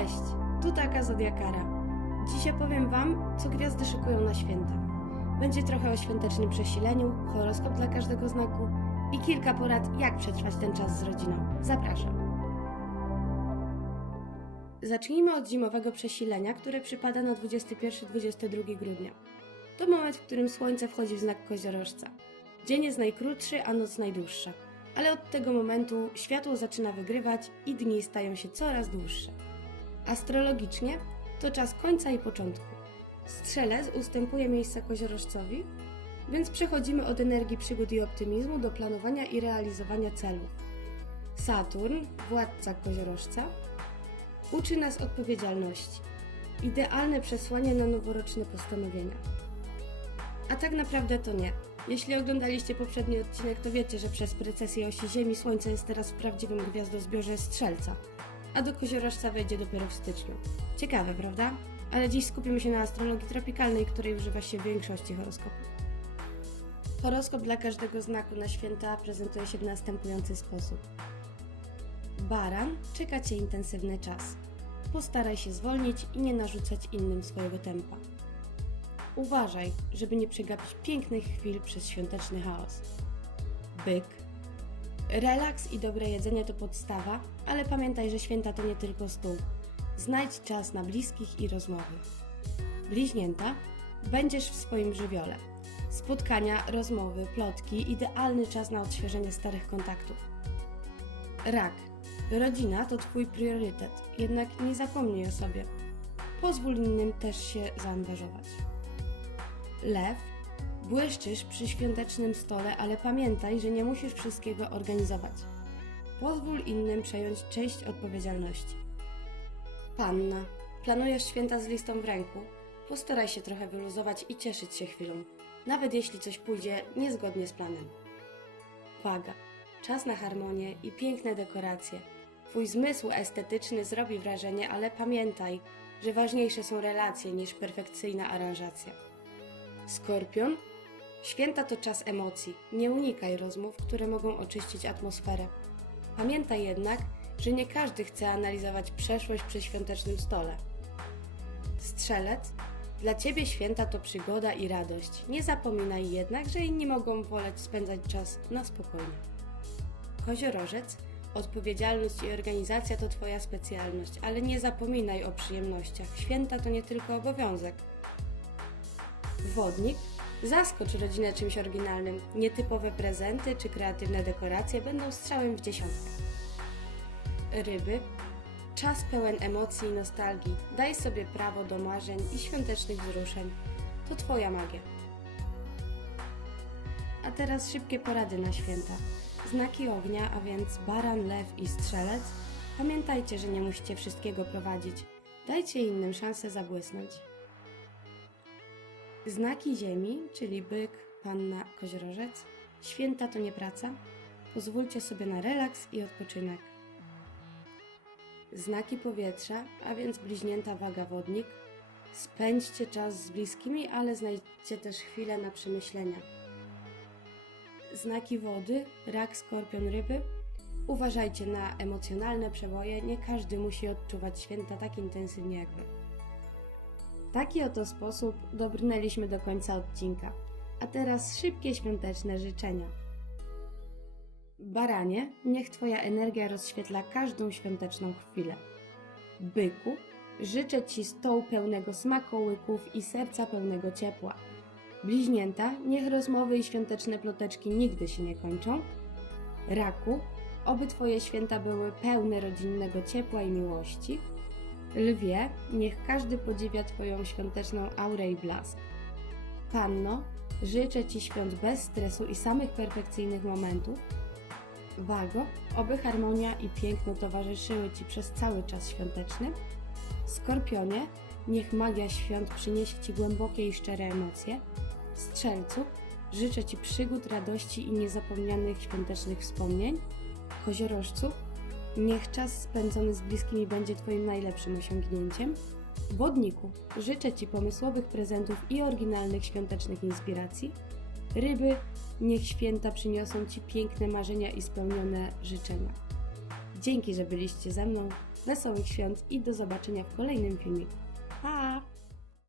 Cześć, tu taka Zodiakara. Dziś opowiem Wam, co gwiazdy szykują na święta. Będzie trochę o świątecznym przesileniu, horoskop dla każdego znaku i kilka porad, jak przetrwać ten czas z rodziną. Zapraszam. Zacznijmy od zimowego przesilenia, które przypada na 21-22 grudnia. To moment, w którym słońce wchodzi w znak koziorożca. Dzień jest najkrótszy, a noc najdłuższa. Ale od tego momentu światło zaczyna wygrywać i dni stają się coraz dłuższe. Astrologicznie to czas końca i początku. Strzelec ustępuje miejsca koziorożcowi, więc przechodzimy od energii przygód i optymizmu do planowania i realizowania celów. Saturn, władca koziorożca, uczy nas odpowiedzialności. Idealne przesłanie na noworoczne postanowienia. A tak naprawdę to nie. Jeśli oglądaliście poprzedni odcinek, to wiecie, że przez precesję osi Ziemi Słońce jest teraz w prawdziwym gwiazdozbiorze Strzelca, a do koziorożca wejdzie dopiero w styczniu. Ciekawe, prawda? Ale dziś skupimy się na astrologii tropikalnej, której używa się w większości horoskopów. Horoskop dla każdego znaku na święta prezentuje się w następujący sposób. Baran, czeka Cię intensywny czas. Postaraj się zwolnić i nie narzucać innym swojego tempa. Uważaj, żeby nie przegapić pięknych chwil przez świąteczny chaos. Byk. Relaks i dobre jedzenie to podstawa, ale pamiętaj, że święta to nie tylko stół. Znajdź czas na bliskich i rozmowy. Bliźnięta. Będziesz w swoim żywiole. Spotkania, rozmowy, plotki idealny czas na odświeżenie starych kontaktów. Rak. Rodzina to Twój priorytet, jednak nie zapomnij o sobie. Pozwól innym też się zaangażować. Lew, błyszczysz przy świątecznym stole, ale pamiętaj, że nie musisz wszystkiego organizować. Pozwól innym przejąć część odpowiedzialności. Panna, planujesz święta z listą w ręku? Postaraj się trochę wyluzować i cieszyć się chwilą, nawet jeśli coś pójdzie niezgodnie z planem. Waga, czas na harmonię i piękne dekoracje. Twój zmysł estetyczny zrobi wrażenie, ale pamiętaj, że ważniejsze są relacje niż perfekcyjna aranżacja. Skorpion? Święta to czas emocji. Nie unikaj rozmów, które mogą oczyścić atmosferę. Pamiętaj jednak, że nie każdy chce analizować przeszłość przy świątecznym stole. Strzelec? Dla ciebie święta to przygoda i radość. Nie zapominaj jednak, że inni mogą woleć spędzać czas na spokojnie. Koziorożec? Odpowiedzialność i organizacja to twoja specjalność, ale nie zapominaj o przyjemnościach. Święta to nie tylko obowiązek. Wodnik. Zaskocz rodzinę czymś oryginalnym. Nietypowe prezenty czy kreatywne dekoracje będą strzałem w dziesiątkę. Ryby. Czas pełen emocji i nostalgii. Daj sobie prawo do marzeń i świątecznych wzruszeń. To Twoja magia. A teraz szybkie porady na święta. Znaki ognia, a więc baran, lew i strzelec. Pamiętajcie, że nie musicie wszystkiego prowadzić. Dajcie innym szansę zabłysnąć. Znaki ziemi, czyli byk, panna, koziorożec. Święta to nie praca. Pozwólcie sobie na relaks i odpoczynek. Znaki powietrza, a więc bliźnięta waga wodnik. Spędźcie czas z bliskimi, ale znajdźcie też chwilę na przemyślenia. Znaki wody, rak, skorpion, ryby. Uważajcie na emocjonalne przeboje, nie każdy musi odczuwać święta tak intensywnie jak wy. Taki oto sposób dobrnęliśmy do końca odcinka. A teraz szybkie świąteczne życzenia. Baranie, niech Twoja energia rozświetla każdą świąteczną chwilę. Byku, życzę Ci stołu pełnego smakołyków i serca pełnego ciepła. Bliźnięta, niech rozmowy i świąteczne ploteczki nigdy się nie kończą. Raku, oby Twoje święta były pełne rodzinnego ciepła i miłości. Lwie, niech każdy podziwia Twoją świąteczną aurę i blask. Panno, życzę Ci świąt bez stresu i samych perfekcyjnych momentów. Wago, oby harmonia i piękno towarzyszyły Ci przez cały czas świąteczny. Skorpionie, niech magia świąt przyniesie Ci głębokie i szczere emocje. Strzelcu, życzę Ci przygód, radości i niezapomnianych świątecznych wspomnień. Koziorożcu, niech czas spędzony z bliskimi będzie Twoim najlepszym osiągnięciem. Wodniku, życzę Ci pomysłowych prezentów i oryginalnych świątecznych inspiracji. Ryby, niech święta przyniosą Ci piękne marzenia i spełnione życzenia. Dzięki, że byliście ze mną. Wesołych świąt i do zobaczenia w kolejnym filmiku. Pa!